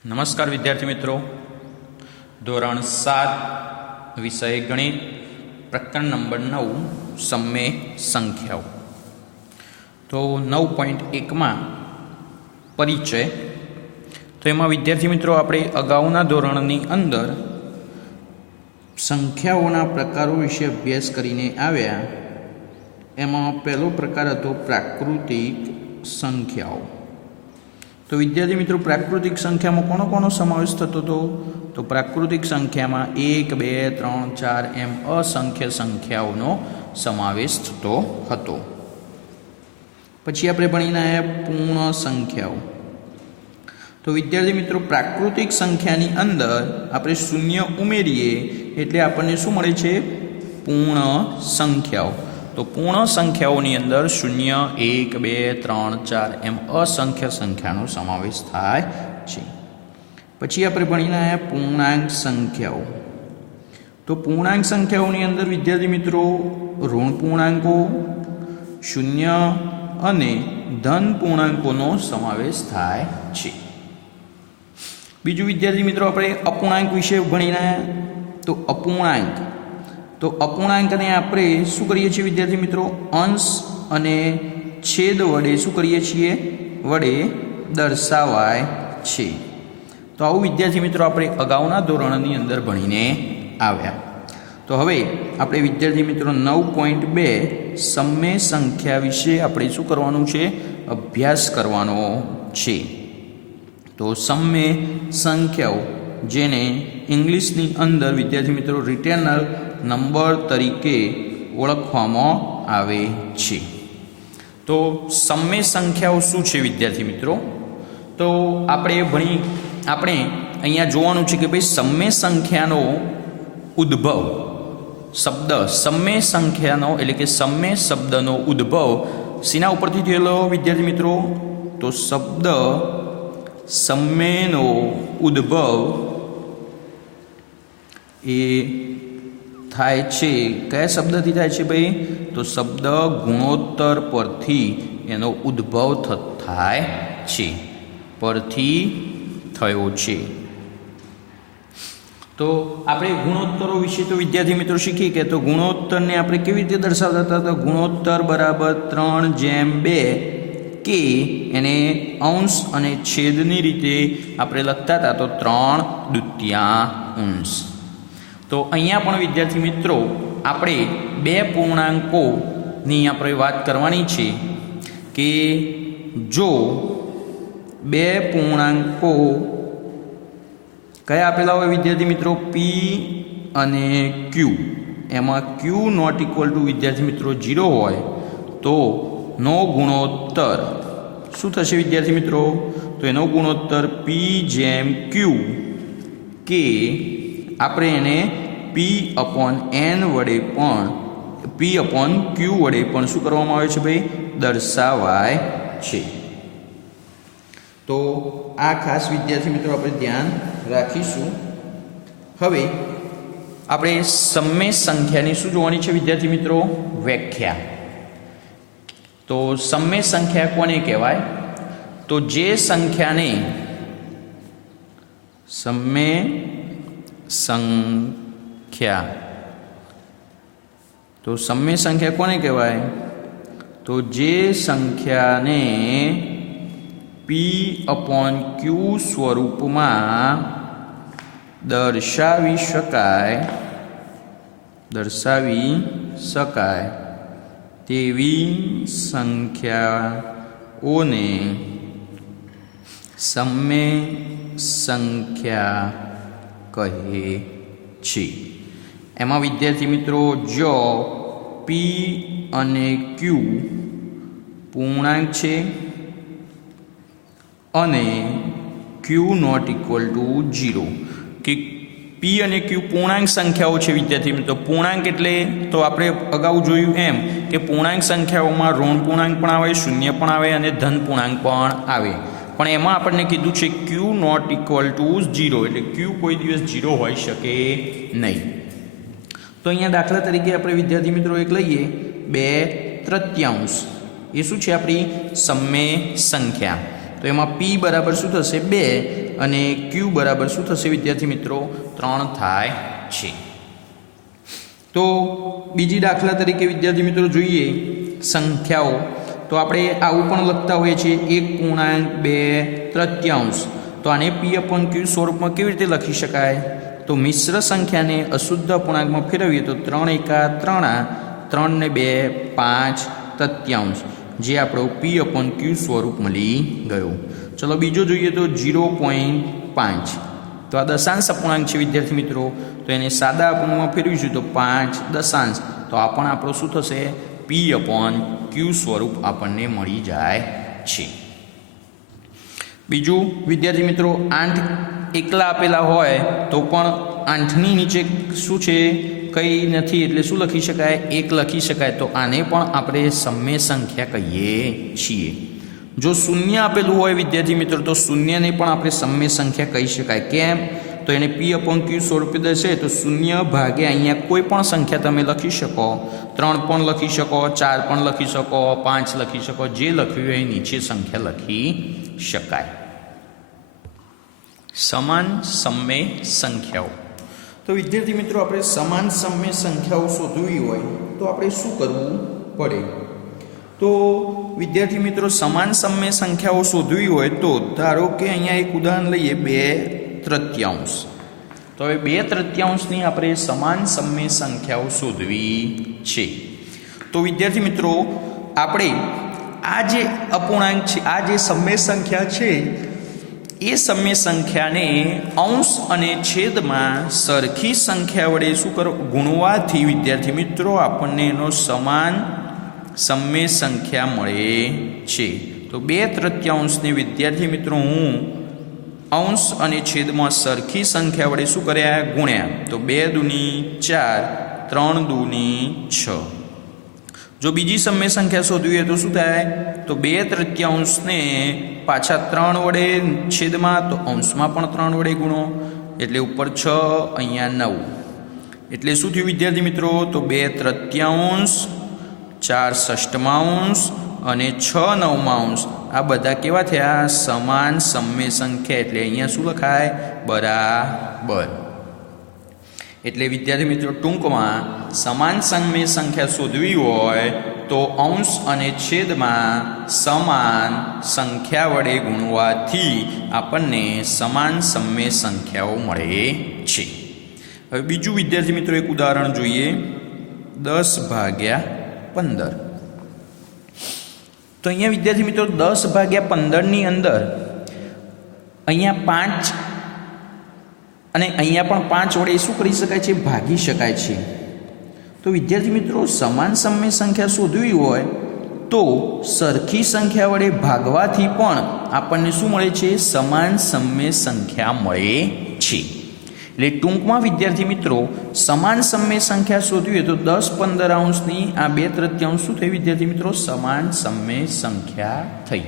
નમસ્કાર વિદ્યાર્થી મિત્રો, ધોરણ 7 વિષય ગણિત, પ્રકરણ નંબર 9 સમય સંખ્યાઓ. તો 9.1માં પરિચય. તો એમાં વિદ્યાર્થી મિત્રો આપણે અગાઉના ધોરણની અંદર સંખ્યાઓના પ્રકારો વિશે અભ્યાસ કરીને આવ્યા. એમાં પહેલો પ્રકાર હતો પ્રાકૃતિક સંખ્યાઓ. તો વિદ્યાર્થી મિત્રો, પ્રાકૃતિક સંખ્યામાં કોનો કોનો સમાવેશ થતો હતો? તો પ્રાકૃતિક સંખ્યામાં 1, 2, 3, 4 એમ અસંખ્ય સંખ્યાઓનો સમાવેશ થતો હતો. પછી આપણે ભણીને આવ્યા પૂર્ણ સંખ્યાઓ. તો વિદ્યાર્થી મિત્રો, પ્રાકૃતિક સંખ્યાની અંદર આપણે શૂન્ય ઉમેરીએ એટલે આપણને શું મળે છે? પૂર્ણ સંખ્યાઓ. તો પૂર્ણ સંખ્યાઓની અંદર 0, 1, 2, 3, 4 એમ અસંખ્ય સંખ્યાનો સમાવેશ થાય છે. પછી આપણે ભણીને આવ્યા પૂર્ણાંક સંખ્યાઓ. તો પૂર્ણાંક સંખ્યાઓની અંદર વિદ્યાર્થી મિત્રો ઋણ પૂર્ણાંકો, શૂન્ય અને ધન પૂર્ણાંકોનો સમાવેશ થાય છે. બીજું વિદ્યાર્થી મિત્રો આપણે અપૂર્ણાંક વિશે ભણીને આવ્યા. તો અપૂર્ણાંક, તો અપૂર્ણાંકને આપણે શું કરીએ છીએ વિદ્યાર્થી મિત્રો? અંશ અને છેદ વડે શું કરીએ છીએ? વડે દર્શાવાય છે. તો આવું વિદ્યાર્થી મિત્રો આપણે અગાઉના ધોરણની અંદર ભણીને આવ્યા. તો હવે આપણે વિદ્યાર્થી મિત્રો 9.2 સમય સંખ્યા વિશે આપણે શું કરવાનું છે? અભ્યાસ કરવાનો છે. તો સમય સંખ્યાઓ, જેને ઇંગ્લિશની અંદર વિદ્યાર્થી મિત્રો રિટેનલ નંબર તરીકે ઓળખવામાં આવે છે. તો સમય સંખ્યાઓ શું છે વિદ્યાર્થી મિત્રો? તો આપણે અહીંયા જોવાનું છે કે ભાઈ સમય સંખ્યાનો ઉદ્ભવ શબ્દ, સમય સંખ્યાનો એટલે કે સમય શબ્દનો ઉદ્ભવ શેના ઉપરથી થયેલો વિદ્યાર્થી મિત્રો? તો શબ્દ સમયનો ઉદ્ભવ એ થાય છે. કયા શબ્દથી થાય છે ભાઈ? તો શબ્દ ગુણોત્તર પરથી એનો ઉદ્ભવ થાય છે, પરથી થયો છે. તો આપણે ગુણોત્તરો વિશે તો વિદ્યાર્થી મિત્રો શીખી કે તો ગુણોત્તરને આપણે કેવી રીતે દર્શાવતા હતા? તો ગુણોત્તર બરાબર 3/2 કે એને અંશ અને છેદની રીતે આપણે લખતા હતા તો 3/2. તો અહીંયા પણ વિદ્યાર્થી મિત્રો આપણે બે પૂર્ણાંકોની આપણે વાત કરવાની છે કે જો બે પૂર્ણાંકો કયા આપેલા હોય વિદ્યાર્થી મિત્રો? P અને Q. એમાં Q નોટ ઇક્વલ ટુ વિદ્યાર્થી મિત્રો 0 હોય તો નો ગુણોત્તર શું થશે વિદ્યાર્થી મિત્રો? તો એનો ગુણોત્તર P/Q કે આપણે એને P/N વડે પણ P/Q વડે પણ શું કરવામાં આવે છે ભાઈ? દર્શાવાય છે. તો આ ખાસ વિદ્યાર્થી મિત્રો આપણે ધ્યાન રાખીશું. હવે આપણે સમય સંખ્યાની શું જોવાની છે વિદ્યાર્થી મિત્રો? વ્યાખ્યા. તો સમય સંખ્યા કોને કહેવાય? તો જે સંખ્યાને સમય સંખ્યા, તો સમય સંખ્યા કોને કહેવાય? તો જે સંખ્યાને P/Q સ્વરૂપમાં દર્શાવી શકાય તેવી સંખ્યાઓને સમય સંખ્યા કહે છે. એમાં વિદ્યાર્થી મિત્રો જો P અને Q પૂર્ણાંક છે અને Q નોટ ઇક્વલ ટુ 0, કે P અને Q પૂર્ણાંક સંખ્યાઓ છે વિદ્યાર્થી મિત્રો. પૂર્ણાંક એટલે તો આપણે અગાઉ જોયું એમ કે પૂર્ણાંક સંખ્યાઓમાં ઋણ પૂર્ણાંક પણ આવે, શૂન્ય પણ આવે અને ધન પૂર્ણાંક પણ આવે. પણ એમાં આપણને કીધું છે Q નોટ ઇક્વલ ટુ 0, એટલે Q કોઈ દિવસ 0 હોઈ શકે નહીં. તો અહીંયા દાખલા તરીકે આપણે વિદ્યાર્થી મિત્રો એક લઈએ 2/3. એ શું છે? આપણી સમય સંખ્યા. તો એમાં P બરાબર શું થશે? 2 અને ક્યુ બરાબર શું થશે વિદ્યાર્થી મિત્રો 3 થાય છે. તો બીજી દાખલા તરીકે વિદ્યાર્થી મિત્રો જોઈએ સંખ્યાઓ, તો આપણે આવું પણ લખતા હોઈએ છીએ 1.2 તો આને p/q સ્વરૂપમાં કેવી રીતે લખી શકાય? તો મિશ્ર સંખ્યાને અશુદ્ધ અપૂર્ણાંકમાં ફેરવીએ તો 3 એકા 3, 3 ને 2 5 જે આપણો p/q સ્વરૂપ મળી ગયું. ચલો બીજો જોઈએ તો 0.5, તો આ દશાંશ અપૂર્ણાંક છે વિદ્યાર્થી મિત્રો, તો એને સાદા અપૂર્ણાંકમાં ફેરવીશું તો 5 દશાંશ, તો આ પણ આપણો શું થશે? p/q સ્વરૂપ આપણને મળી જાય છે. બીજું વિદ્યાર્થી મિત્રો 8 એકલા આપેલા હોય તો પણ 8ની નીચે શું છે? કંઈ નથી, એટલે શું લખી શકાય? 1 લખી શકાય. તો આને પણ આપણે સમય સંખ્યા કહીએ છીએ. જો શૂન્ય આપેલું હોય વિદ્યાર્થી મિત્રો તો શૂન્યને પણ આપણે સમય સંખ્યા કહી શકાય. કેમ? તો એને p/q સ્વરૂપે દર્શે તો 0 ભાગ્યા અહીંયા કોઈ પણ સંખ્યા તમે લખી શકો, 3 પણ લખી શકો, 4 પણ લખી શકો, 5 લખી શકો, જે લખ્યું હોય એ નીચે સંખ્યા લખી શકાય. સમાન સમય સંખ્યાઓ, તો વિદ્યાર્થી મિત્રો આપણે સમાન સમય સંખ્યાઓ શોધવી હોય તો આપણે શું કરવું પડે? તો વિદ્યાર્થી મિત્રો સમાન સમય સંખ્યાઓ શોધવી હોય તો ધારો કે અહીંયા એક ઉદાહરણ લઈએ 2/3. તો હવે 2/3ની આપણે સમાન સમય સંખ્યાઓ શોધવી છે. તો વિદ્યાર્થી મિત્રો આપણે આ જે અપૂર્ણાંક છે, આ જે સમય સંખ્યા છે એ સમય સંખ્યાને અંશ અને છેદમાં સરખી સંખ્યા વડે શું ગુણવાથી વિદ્યાર્થી મિત્રો આપણને એનો સમાન સમય સંખ્યા મળે છે. તો 2/3ને વિદ્યાર્થી મિત્રો હું અંશ અને છેદમાં સરખી સંખ્યા વડે શું કર્યા? ગુણ્યા. તો 2 દૂની 4, 3 દૂની 6. જો બીજી સમય સંખ્યા શોધવી હોય તો શું થાય? તો 2/3ને પાછા 3 વડે છેદમાં, તો અંશમાં પણ 3 વડે ગુણો, એટલે ઉપર 6, અહીંયા 9. એટલે શું થયું વિદ્યાર્થી મિત્રો? તો 2/3, 4 ષષ્ઠમાંશ અને 6 નવમાંશ આ બધા કેવા થયા? સમાન સમય સંખ્યા. એટલે અહીંયા શું લખાય? બરાબર. એટલે વિદ્યાર્થી મિત્રો ટૂંકમાં સમાન સમય સંખ્યા શોધવી હોય તો અંશ અને છેદમાં સમાન સંખ્યા વડે ગુણવાથી આપણને સમાન સમય સંખ્યાઓ મળે છે. હવે બીજું વિદ્યાર્થી મિત્રો એક ઉદાહરણ જોઈએ 10/15. તો અહીંયા વિદ્યાર્થી મિત્રો 10/15ની અંદર અહીંયા 5 અને અહીંયા પણ 5 વડે શું કરી શકાય છે? ભાગી શકાય છે. તો વિદ્યાર્થી મિત્રો સમાન સમય સંખ્યા શોધવી હોય તો સરખી સંખ્યા વડે ભાગવાથી પણ આપણને શું મળે છે? સમાન સમય સંખ્યા મળે છે. એટલે ટૂંકમાં વિદ્યાર્થી મિત્રો સમાન સમય સંખ્યા શોધવી હોય તો 10/15 આ 2/3 શું થઈ વિદ્યાર્થી મિત્રો? સમાન સમય સંખ્યા થઈ.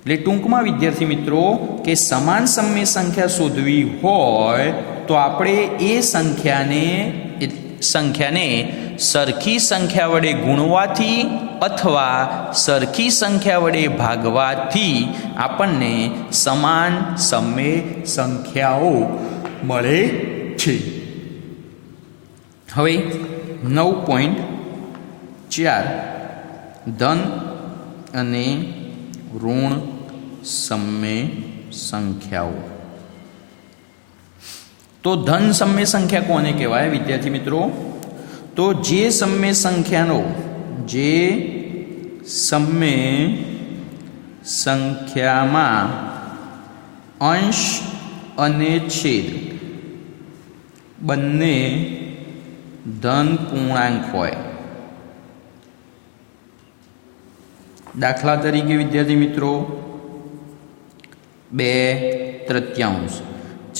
એટલે ટૂંકમાં વિદ્યાર્થી મિત્રો કે સમાન સમય સંખ્યા શોધવી હોય તો આપણે એ સંખ્યાને સરખી સંખ્યા વડે ગુણવાથી અથવા સરખી સંખ્યા વડે ભાગવાથી આપણને સમાન સમય સંખ્યાઓ મળે છે. હવે 9.4 ધન અને ઋણ સમય સંખ્યાઓ. તો ધન સમય સંખ્યા કોને કહેવાય વિદ્યાર્થી મિત્રો? તો જે સમય સંખ્યામાં અંશ અને છેદ બંને ધન પૂર્ણાંક હોય. દાખલા તરીકે વિદ્યાર્થી મિત્રો 2/3,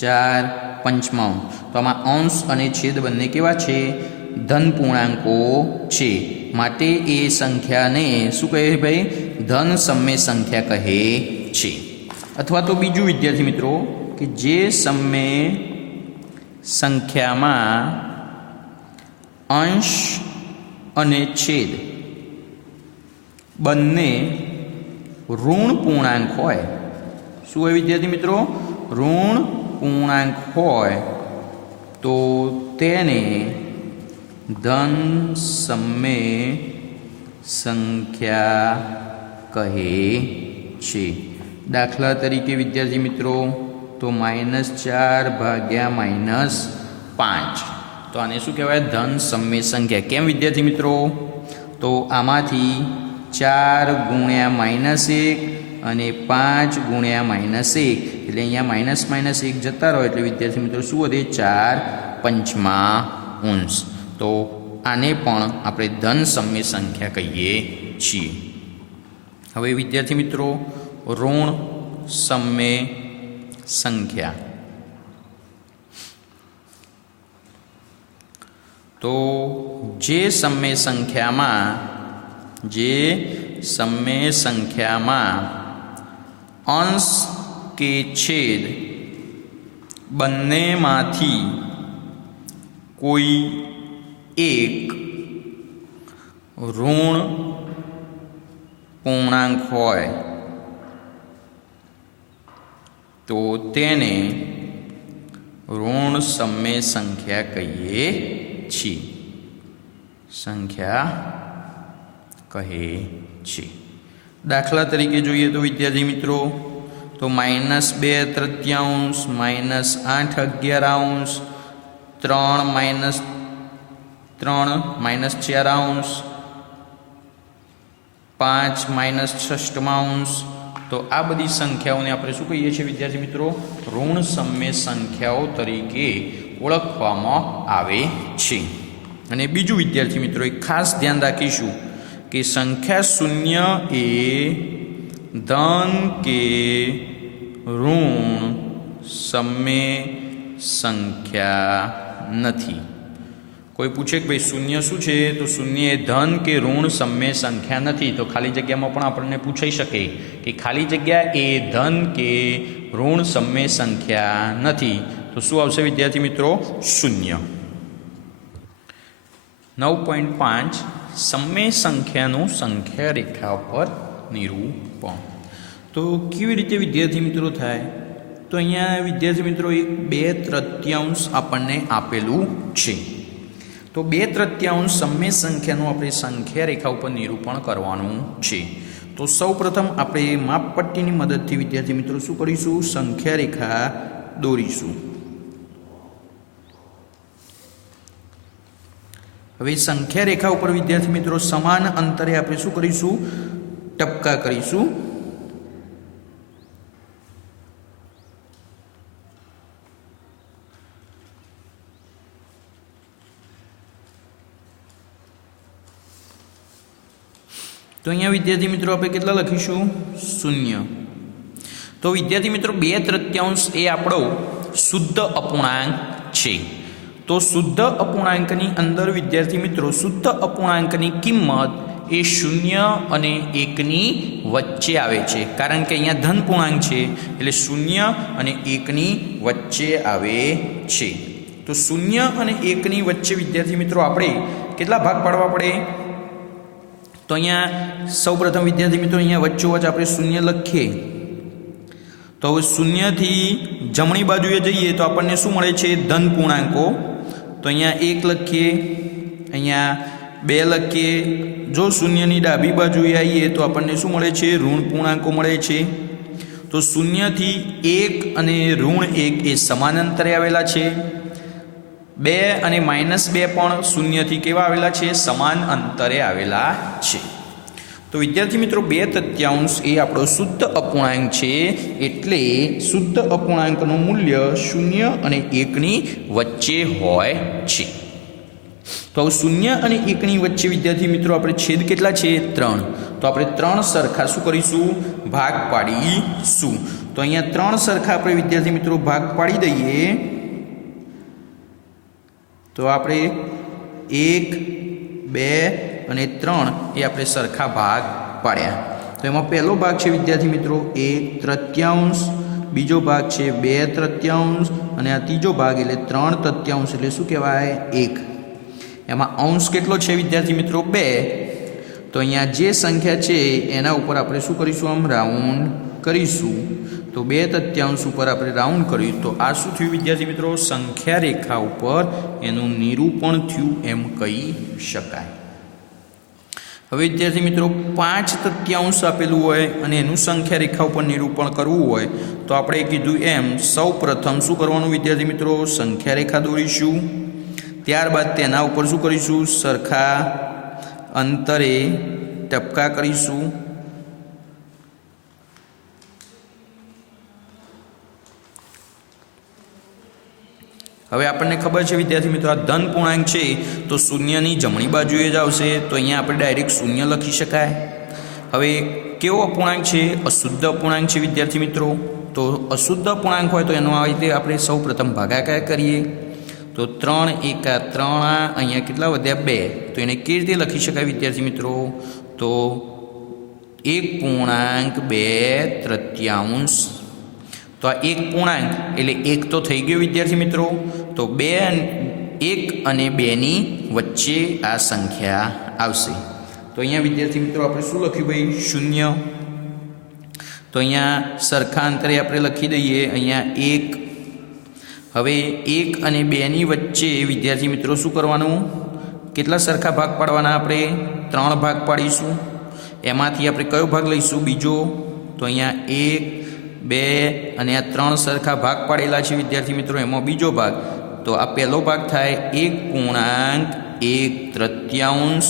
4/5. તો આમાં અંશ અને છેદ બંને કેવા છે? ધન પૂર્ણાંકો છે. માટે એ સંખ્યાને શું કહે ભાઈ? ધન સમય સંખ્યા કહે છે. અથવા તો બીજું વિદ્યાર્થી મિત્રો કે જે સમય સંખ્યામાં અંશ અને છેદ બંને ઋણ પૂર્ણાંક હોય. શું હોય વિદ્યાર્થી મિત્રો? ઋણ પૂર્ણાંક હોય તો તેને ધન સમય સંખ્યા કહે છે. દાખલા તરીકે વિદ્યાર્થી મિત્રો તો -4 ભાગ્યા -5 તો આને શું કહેવાય? ધન સમય સંખ્યા. કેમ વિદ્યાર્થી મિત્રો? તો આમાંથી 4 ગુણ્યા -1 અને 5 ગુણ્યા -1 એટલે અહીંયા -1 જતા રહો એટલે વિદ્યાર્થી મિત્રો શું વધે? 4 પંચમાંશ. તો આને પણ આપણે ધન સમય સંખ્યા કહીએ છીએ. હવે વિદ્યાર્થી મિત્રો ઋણ સમય સંખ્યા. તો જે સમય સંખ્યામાં અંશ કે છેદ બંનેમાંથી કોઈ એક ઋણ પૂર્ણાંક હોય તો તેને ઋણ સમય સંખ્યા કહીએ છીએ. દાખલા તરીકે જોઈએ તો વિદ્યાર્થી મિત્રો તો -2/3 -8/11 3 -4 5 -6 તો આ બધી સંખ્યાઓને આપણે શું કહીએ છીએ વિદ્યાર્થી મિત્રો? ઋણ સમય સંખ્યાઓ તરીકે ઓળખવામાં આવે છે. અને બીજું વિદ્યાર્થી મિત્રો એક ખાસ ધ્યાન રાખીશું કે સંખ્યા શૂન્ય એ ધન કે ઋણ સમય સંખ્યા નથી. કોઈ પૂછે કે ભાઈ શૂન્ય શું છે? તો શૂન્ય એ ધન કે ઋણ સમય સંખ્યા નથી. તો ખાલી જગ્યામાં પણ આપણને પૂછાઈ શકે કે ખાલી જગ્યા એ ધન કે ઋણ સમય સંખ્યા નથી. તો શું આવશે વિદ્યાર્થી મિત્રો? શૂન્ય. 9.5 સમય સંખ્યાનું સંખ્યા રેખા પર નિરૂપણ. તો કેવી રીતે વિદ્યાર્થી મિત્રો થાય? તો અહીંયા વિદ્યાર્થી મિત્રો એક 2/3 આપણને આપેલું છે. તો 2/3 સમય સંખ્યાનું આપણે સંખ્યા રેખા ઉપર નિરૂપણ કરવાનું છે. તો સૌપ્રથમ આપણે માપપટ્ટીની મદદથી વિદ્યાર્થી મિત્રો શું કરીશું? સંખ્યા રેખા દોરીશું. હવે સંખ્યા રેખા ઉપર વિદ્યાર્થી મિત્રો સમાન અંતરે આપણે શું કરીશું? ટપકા કરીશું. તો અહીંયા વિદ્યાર્થી મિત્રો આપણે કેટલા લખીશું? 0. તો વિદ્યાર્થી મિત્રો 2/3 એ આપણો શુદ્ધ અપૂર્ણાંક છે. તો શુદ્ધ અપૂર્ણાંકની અંદર વિદ્યાર્થી મિત્રો શુદ્ધ અપૂર્ણાંકની કિંમત એ 0 અને 1ની વચ્ચે આવે છે. કારણ કે અહીંયા ધન પૂર્ણાંક છે એટલે 0 અને 1ની વચ્ચે આવે છે. તો 0 અને 1ની વચ્ચે વિદ્યાર્થી મિત્રો આપણે કેટલા ભાગ પાડવા પડે? તો અહીંયા સૌપ્રથમ વિદ્યાર્થી મિત્રો અહીંયા વચ્ચોવચ્ચ આપણે 0 લખીએ. તો હવે 0 થી જમણી બાજુએ જઈએ તો આપણને શું મળે છે? ધન પૂર્ણાંકો. તો અહીંયા 1 લખીએ, અહીંયા 2 લખીએ. જો 0ની ડાબી બાજુએ આવીએ તો આપણને શું મળે છે? ઋણ પૂર્ણાંકો મળે છે. તો 0 થી 1 અને ઋણ 1 એ સમાન અંતરે આવેલા છે. 2 અને -2 પણ 0 થી કેવા આવેલા છે? સમાન અંતરે આવેલા છે. તો વિદ્યાર્થી મિત્રો 2/3 એ આપણો શુદ્ધ અપૂર્ણાંક છે. એટલે શુદ્ધ અપૂર્ણાંકનું મૂલ્ય 0 અને 1ની વચ્ચે હોય છે. તો 0 અને 1ની વચ્ચે વિદ્યાર્થી મિત્રો આપણે છેદ કેટલા છે? 3. તો આપણે 3 સરખા શું કરીશું? ભાગ પાડીશું. તો અહીંયા 3 સરખા આપણે વિદ્યાર્થી મિત્રો ભાગ પાડી દઈએ. તો આપણે 1, 2 અને 3 એ આપણે સરખા ભાગ પાડ્યા. તો એમાં પહેલો ભાગ છે વિદ્યાર્થી મિત્રો 1/3, બીજો ભાગ છે 2/3 અને આ ત્રીજો ભાગ એટલે 3/3 એટલે શું કહેવાય? 1. એમાં અંશ કેટલો છે વિદ્યાર્થી મિત્રો? 2. તો અહીંયા જે સંખ્યા છે એના ઉપર આપણે શું કરીશું? આમ રાઉન્ડ કરીશું. તો તો 2/3 ઉપર આપણે રાઉન્ડ કર્યું તો આ શું થયું વિદ્યાર્થી મિત્રો? સંખ્યા રેખા ઉપર એનું નિરૂપણ થયું એમ કહી શકાય. હવે વિદ્યાર્થી મિત્રો 5/3 આપેલું હોય અને એનું સંખ્યા રેખા ઉપર નિરૂપણ કરવું હોય તો આપણે કીધું એમ સૌ પ્રથમ શું કરવાનું વિદ્યાર્થી મિત્રો? સંખ્યા રેખા દોરીશું. ત્યારબાદ તેના ઉપર શું કરીશું? સરખા અંતરે ટપકા કરીશું. હવે આપણને ખબર છે વિદ્યાર્થી મિત્રો આ ધન પૂર્ણાંક છે તો શૂન્યની જમણી બાજુએ જ આવશે, તો અહીંયા આપણે ડાયરેક્ટ શૂન્ય લખી શકાય. હવે કેવો અપૂર્ણાંક છે? અશુદ્ધ અપૂર્ણાંક છે વિદ્યાર્થી મિત્રો. તો અશુદ્ધ અપૂર્ણાંક હોય તો એનો આ રીતે આપણે સૌ પ્રથમ ભાગાકાર કરીએ. તો 3 એકા 3 અહીંયા કેટલા વધ્યા? 2. તો એને કેવી રીતે લખી શકાય વિદ્યાર્થી મિત્રો? તો 1.2/3. તો આ 1 પૂર્ણાંક એટલે 1 તો થઈ ગયો વિદ્યાર્થી મિત્રો. તો 1 અને 2ની વચ્ચે આ સંખ્યા આવશે. તો અહીંયા વિદ્યાર્થી મિત્રો આપણે શું લખ્યું ભાઈ? 0. તો અહીંયા સરખા અંતરે આપણે લખી દઈએ અહીંયા 1. હવે 1 અને 2ની વચ્ચે વિદ્યાર્થી મિત્રો શું કરવાનું? કેટલા સરખા ભાગ પાડવાના? આપણે 3 ભાગ પાડીશું. એમાંથી આપણે કયો ભાગ લઈશું? બીજો. તો અહીંયા 1, 2 અને આ 3 સરખા ભાગ પાડેલા છે વિદ્યાર્થી મિત્રો. એમાં બીજો ભાગ તો આ પહેલો ભાગ થાય 1.1/3,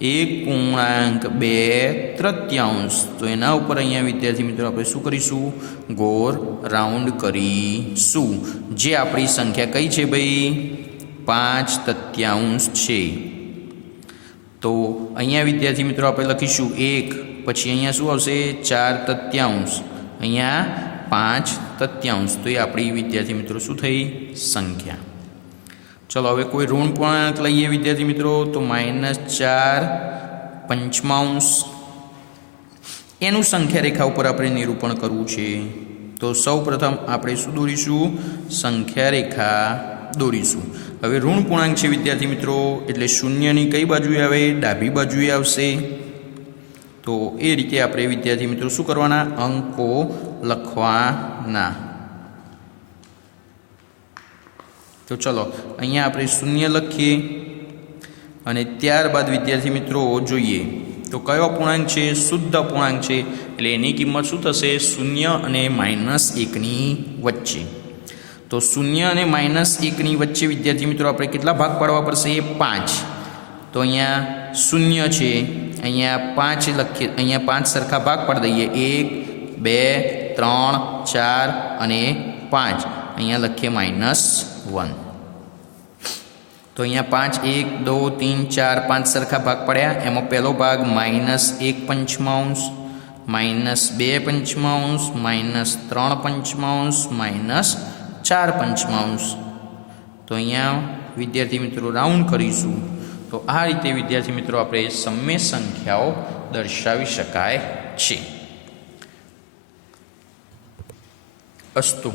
1.2/3. તો એના ઉપર અહીંયા વિદ્યાર્થી મિત્રો આપણે શું કરીશું? ગોળ રાઉન્ડ કરીશું. જે આપણી સંખ્યા કઈ છે ભાઈ? 5/3 છે. તો અહીંયા વિદ્યાર્થી મિત્રો આપણે લખીશું 1, પછી અહીંયા શું આવશે? 4/3, અહીંયા 5/3. તો એ આપણી વિદ્યાર્થી મિત્રો શું થઈ? સંખ્યા. ચલો હવે કોઈ ઋણ પૂર્ણાંક લઈએ વિદ્યાર્થી મિત્રો. તો -4/5 એનું સંખ્યા રેખા ઉપર આપણે નિરૂપણ કરવું છે. તો સૌ પ્રથમ આપણે શું દોરીશું? સંખ્યા રેખા દોરીશું. હવે ઋણ પૂર્ણાંક છે વિદ્યાર્થી મિત્રો એટલે શૂન્યની કઈ બાજુએ આવે? ડાબી બાજુએ આવશે. તો એ રીતે આપણે વિદ્યાર્થી મિત્રો શું કરવાના? અંકો લખવાના. તો ચલો અહીંયા આપણે 0 લખીએ અને ત્યારબાદ વિદ્યાર્થી મિત્રો જોઈએ તો કયો અપૂર્ણાંક છે? શુદ્ધ અપૂર્ણાંક છે એટલે એની કિંમત શું થશે? 0 અને -1ની વચ્ચે. તો 0 અને -1ની વચ્ચે વિદ્યાર્થી મિત્રો આપણે કેટલા ભાગ પાડવા પડશે? 5. તો અહીંયા 0 છે, અહીંયા 5 લખીએ, અહીંયા 5 સરખા ભાગ પાડી દઈએ. 1, 2, 3, 4 અને 5. અહીંયા લખીએ -1. તો અહીંયા 5, 1, 2, 3, 4, 5 સરખા ભાગ પડ્યા. એમાં પહેલો ભાગ -1/5, -2/5, -3/5, -4/5. તો અહીંયા વિદ્યાર્થી મિત્રો રાઉન્ડ કરીશું. તો આ રીતે વિદ્યાર્થી મિત્રો આપણે સમય સંખ્યાઓ દર્શાવી શકાય છે. અસ્તુ.